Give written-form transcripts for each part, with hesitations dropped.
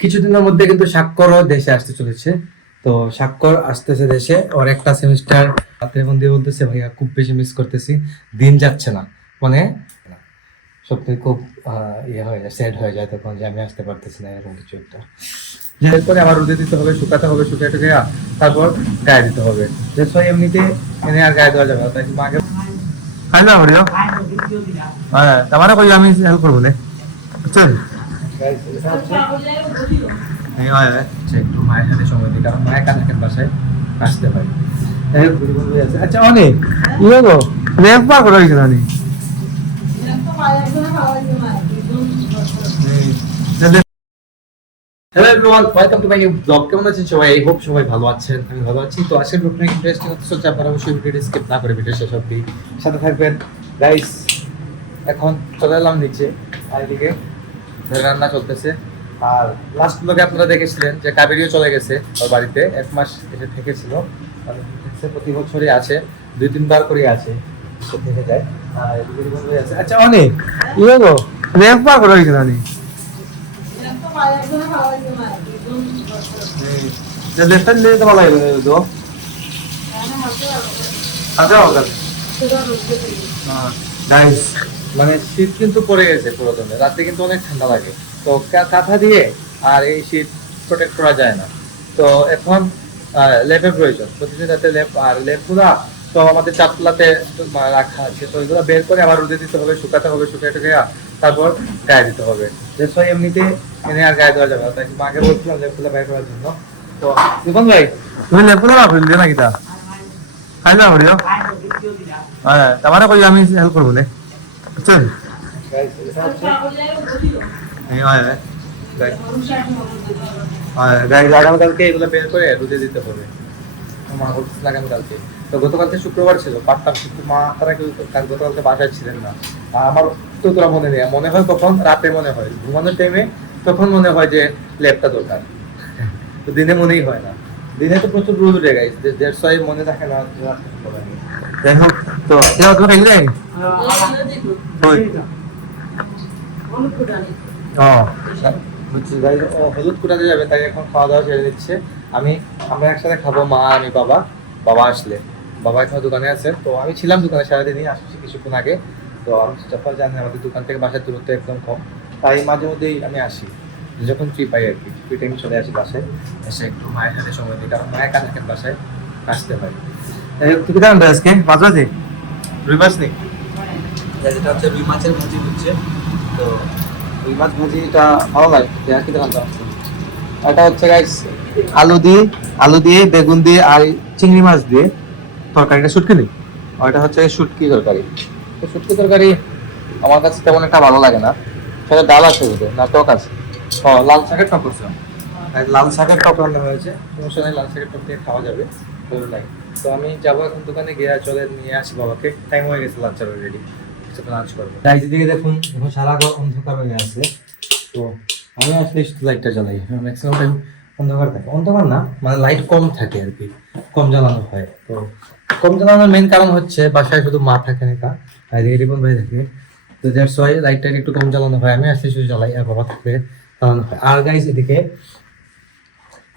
কিছুদিনের মধ্যে কিন্তু স্বাক্ষরও দেশে আসতে চলেছে। তো স্বাক্ষর আসতেছে দেশে, ওর একটা সেমিস্টার হাতে বন্দি বলতেছে ভাইয়া খুব বেশি মিস করতেছি, দিন যাচ্ছে না, মানে সত্যি খুব ইয়ে হয়ে যায়, স্যাড হয়ে যায় তখন যে আমি আসতে পারতেছি না, এরকম কিছু একটা। এরপরে আবার রোদে দিতে হবে, শুকাতে হবে, শুকিয়ে টুকে তারপর গায়ে দিতে হবে। যে সবাই এমনিতে এনে আর গায়ে দেওয়া যাবে না, তাই মাকে খাই না হরিও। হ্যাঁ তোমারে কই আমি হেল্প করবো না, বুঝছেন? একটু মায়ের সাথে সময় দিই, কারণ মায়ের কাছাকাছি বাসায় আসতে হয়। আচ্ছা অনেক ইয়ে গো রেপ পার করে হয়েছিল অনেক। Hello everyone, welcome to my new blog. কেমন আছেন সবাই? আই হোপ সবাই ভালো আছেন, আমি ভালো আছি। তো আজকের ব্লগটা ইন্টারেস্টিং হতে চলছে, আপনারা অবশ্যই ভিডিওটি স্কিপ না করে ভিডিও শেষ অবধি সাথে থাকবেন। গাইস এখন চলে এলাম নিচে, আর এদিকে রান্না চলতেছে। আর লাস্ট ব্লগে আপনারা দেখেছিলেন যে কাবেরিও চলে গেছে ওর বাড়িতে, 1 মাস এসে থেকেছিল। প্রতি বছরই আছে, 2-3 বার করে আছে, সে থেকে যায়। আর এদিকে বন্ধু আছে। আচ্ছা অনেক ইয়ে গো রেপ পার করে হয়েছিল অনেক। লেফট নিয়ে তো ভালো লাগবে তো। আচ্ছা গাইস মানে শীত কিন্তু পড়ে গেছে পুরোদমে, রাতে কিন্তু অনেক ঠান্ডা লাগে। তো কাঁথা দিয়ে আর এই শীত প্রোটেক্ট করা যায় না। তো এখন লেপের প্রয়োজন, প্রতিদিন রাতে লেপ। আর লেপগুলা তো আমাদের চাতলাতে রাখা আছে, তো এগুলো বের করে আবার রোদে দিতে হবে, শুকাতে হবে, শুকিয়ে টুকে তারপর গায়ে দিতে হবে। যে সবাই এমনিতে এনে আর গায়ে দেওয়া যাবে না, তাই মাকে বলছিলাম লেপগুলো বের করার জন্য। তো দীপন ভাই তুমি লেপগুলো রাখবেন দিয়ে নাকি তা খাই না হরিও। হ্যাঁ তোমারে কই আমি হেল্প করবো না, বুঝছেন? আগামীকালকে এগুলো বের করে রোদে দিতে হবে। মা বলতেছিল আগামীকালকে। তো গতকালকে শুক্রবার ছিল, পারতাম, কিন্তু মা তারা কেউ গতকালকে বাসায় ছিলেন না। আর আমার তো তোরা মনে নেই, মনে হয় কখন রাতে, মনে হয় ঘুমানোর টাইমে, তখন মনে হয় যে ল্যাপটা দরকার। তো দিনে মনেই হয় না, দিনে তো প্রচুর রোদ উঠে গেছে, দেড় ছয় মনে থাকে না। যাই হোক, তো হলুদ কুটাতে যাবে, তাই এখন খাওয়া দাওয়া ছেড়ে দিচ্ছে। আমরা একসাথে খাবো, মা আমি বাবা। বাবা আসলে, বাবা এখন দোকানে আছে, তো আমি ছিলাম দোকানে সারাদিনই, আসছি কিছুক্ষণ আগে। তো আমি যখন জানি আমাদের দোকান থেকে বাসার দূরত্ব একদম কম, তাই মাঝে মধ্যেই আমি আসি, যখন ফ্রি পাই আর কি। ফ্রি টাইম চলে আসি বাসায়, এসে একটু মায়ের সাথে সময় দিই, কারণ মায়ের কাছাকাছি বাসায় আসতে হয়। তুই কেমন আজকে 5 বাজে রুই মাছ নেই, যেটা হচ্ছে রুই মাছের ভাজি হচ্ছে। তো রুই মাছ ভাজিটা ভালো লাগে, আর কি দেখান। এটা হচ্ছে গাইস আলু দিয়ে বেগুন দিয়ে আর চিংড়ি মাছ দিয়ে তরকারিটা, শুটকি নেই। আর এটা হচ্ছে শুটকি তরকারি। তো শুটকি তরকারি আমার কাছে তেমন একটা ভালো লাগে না। সেটা ডাল আছে বুঝে না, টক আছে। ও লাল শাকের টক করছে, লাল শাকের টক রান্না হয়েছে, সমস্যা নেই, লাল শাকের টক দিয়ে খাওয়া যাবে, ভালো লাগে। তো আমি যাবো এখন দোকানে গিয়ে, চলে নিয়ে আসি বাবাকে, টাইম হয়ে গেছে লাঞ্চ অলরেডি, লাঞ্চ করবো। গাইস দিকে দেখুন এখন সারা ঘর অন্ধকার হয়ে আছে। তো আমি আসলে শুধু লাইটটা জ্বালাই, ম্যাক্সিমাম টাইম অন্ধকার থাকে, অন্ধকার না মানে লাইট কম থাকে আর কি, কম জ্বালানো হয়। তো কম জ্বালানোর মেইন কারণ হচ্ছে বাসায় শুধু মা থাকে না, আর রিপন ভাই থাকে। তো দ্যাটস ওয়াই লাইটটা একটু কম জ্বালানো হয়, আমি আসলে শুধু জ্বালাই, আর বাবা থাকলে জ্বালানো হয়। আর গাইস এদিকে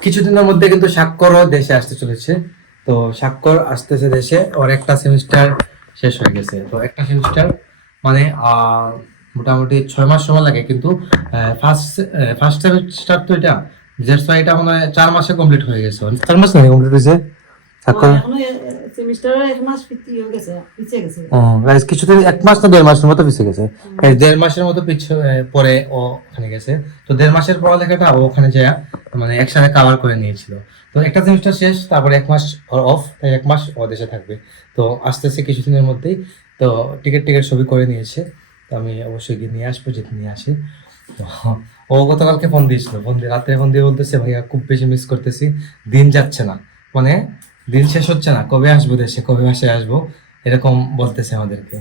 কিছুদিনের মধ্যে কিন্তু স্বাক্ষরও দেশে আসতে চলেছে। তো স্বাক্ষর আসতেছে দেশে, ওর একটা সেমিস্টার শেষ হয়ে গেছে। তো একটা সেমিস্টার মানে মোটামুটি 6 মাস সময় লাগে, কিন্তু ফার্স্ট সেমিস্টার তো এটা, দ্যাটস ওয়াই এটা মনে হয় 4 মাসে কমপ্লিট হয়ে গেছে। 4 মাস নাকি কমপ্লিট হয়েছে স্বাক্ষর? কিছুদিন 1 মাস না 1.5 মাসের মতো পিছিয়ে গেছে। 1.5 মাসের মতো পরে ও ওখানে গেছে। তো 1.5 মাসের পড়ালেখাটা ও ওখানে যায় মানে একসাথে কাভার করে নিয়েছিল। তো একটা সেমিস্টার শেষ, তারপরে 1 মাস অফ, তাই 1 মাস ও দেশে থাকবে। তো আসতেছে কিছুদিনের মধ্যেই। তো টিকিট সবই করে নিয়েছে। তো আমি অবশ্যই গিয়ে নিয়ে আসবো, যেতে নিয়ে আসি। তো ও গতকালকে রাত্রে ফোন দিয়ে বলতেছে ভাইয়া খুব বেশি মিস করতেছি, দিন যাচ্ছে না, মানে দিন শেষ হচ্ছে না, কবে আসবো দেশে, কবে বাসায় আসবো, এরকম বলতেছে আমাদেরকে।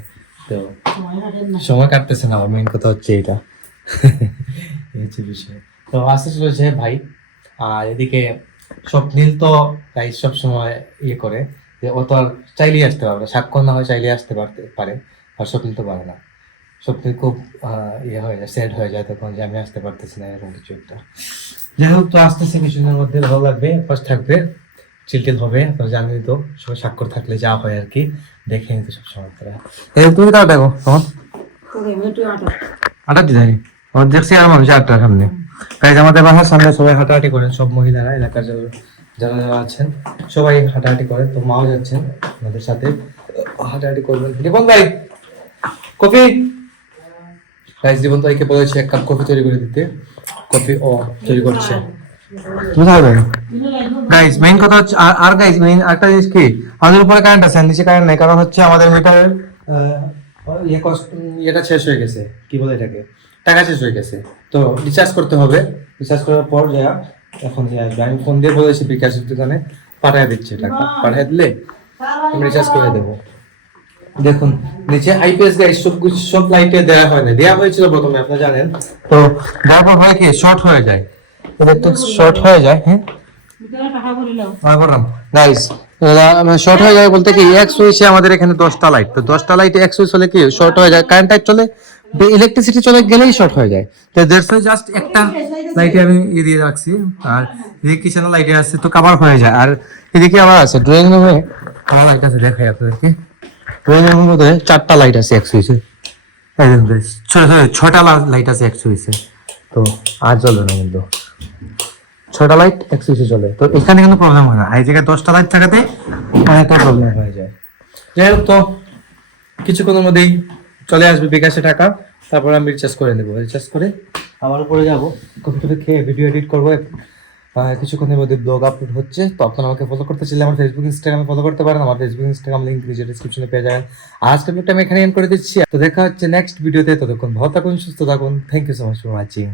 তো সময় কাটতেছে না, আমার মেইন কথা হচ্ছে এটা। এই হচ্ছে বিষয়। তো আসতে চলেছে ভাই। আর এদিকে স্বপ্নিল তো তাই সব সময় ইয়ে করে যে ও তো আর চাইলেই আসতে পারবে, স্বাক্ষর না হয় চাইলেই আসতে পারে, আর স্বপ্নিল তো পারে না। স্বপ্নিল খুব ইয়ে হয়ে যায়, স্যাড হয়ে যায় তখন যে আমি আসতে পারতেছি না, এরকম কিছু একটা। যাই হোক, তো আসতেছে কিছুদিনের মধ্যে ভালো লাগবে, ফার্স্ট থাকবে, চিলটিল হবে, আপনারা জানেনই তো, সবাই স্বাক্ষর থাকলে যা হয় আর কি, দেখে নিতে সবসময় আপনারা। তুমি তাও দেখো তখন আটা ডিজাইন আমার দেখছি আর মানুষ আটটার সামনে, গাইজ আমাদের বাসার সামনে সবাই হাঁটাহাঁটি করেন, সব মহিলারা এলাকার যারা যারা যারা আছেন সবাই হাঁটাহাঁটি করেন, তো মাও যাচ্ছেন আমাদের সাথে হাঁটাহাঁটি করবেন। জীবন ভাই কফি, গাইজ জীবন ভাইকে বলেছে এক কাপ কফি তৈরি করে দিতে, কফি ও তৈরি করছে। গাইজ মেইন কথা হচ্ছে, আর গাইজ মেইন একটা জিনিস কি, আমাদের উপরে কারেন্ট আছে, নিচে কারেন্ট নেই, কারণ হচ্ছে আমাদের মিটারের এটা শেষ হয়ে গেছে, কি বলে এটাকে, টাকা শেষ হয়ে গেছে, তো রিচার্জ করতে হবে। রিচার্জ করার পর যা এখন নিয়ে আসবে, আমি ফোন দিয়ে বলেছি বিকাশের দোকানে পাঠিয়ে দিচ্ছে, টাকা পাঠিয়ে দিলে আমি রিচার্জ করে দেবো। দেখুন নিচে আইপিএস গাইজ সব লাইটে দেওয়া হয় না, দেওয়া হয়েছিল প্রথমে আপনারা জানেন, তো দেওয়ার পর হয় কি শর্ট হয়ে যায়, শর্ট হয়ে যায়। হ্যাঁ গাইজ শর্ট হয়ে যায় বলতে কি, এক সুইচে আমাদের এখানে 10টা লাইট, তো 10টা লাইটে এক সুইচ হলে কি শর্ট হয়ে যায়, কারেন্ট চলে, ইলেকট্রিসিটি চলে গেলেই শর্ট হয়ে যায়, তো দ্যাটস ওয়াই জাস্ট একটা লাইটে আমি দিয়ে রাখছি, আর এদিকে কিচেনের লাইটে আছে তো কভার হয়ে যায়, আর এদিকে আবার আছে ড্রয়িং রুমে আমার লাইট আছে, দেখাই আপনাদেরকে, ড্রয়িং রুমের মধ্যে 4টা লাইট আছে এক সুইচে, ছয়টা লাইট আছে এক সুইচে, তো আর চলবে না কিন্তু 6টা লাইট এক সুইচে চলে, তো এখানে কোনো প্রবলেম হয় না, এই জায়গায় 10টা লাইট থাকাতে অনেকটা প্রবলেম হয়ে যায়। যাই হোক, তো কিছুক্ষণের মধ্যেই চলে আসবে বিকাশে টাকা, তারপর আমি রিচার্জ করে নেবো, রিচার্জ করে আমার উপরে যাবো, কফি টফি খেয়ে ভিডিও এডিট করবো, কিছুক্ষণের মধ্যে ব্লগ আপলোড হচ্ছে, তো আপনারা আমাকে ফলো করতে চাইলে আমার ফেসবুক ইনস্টাগ্রামে ফলো করতে পারেন, আমার ফেসবুক ইনস্টাগ্রাম লিঙ্ক নিচে ডিসক্রিপশনে পেয়ে যাবেন। আজকের ভিডিওটা আমি এখানে এন্ড করে দিচ্ছি, তো দেখা হচ্ছে নেক্সট ভিডিওতে, ততক্ষণ ভালো থাকুন, সুস্থ থাকুন, thank you so much for watching.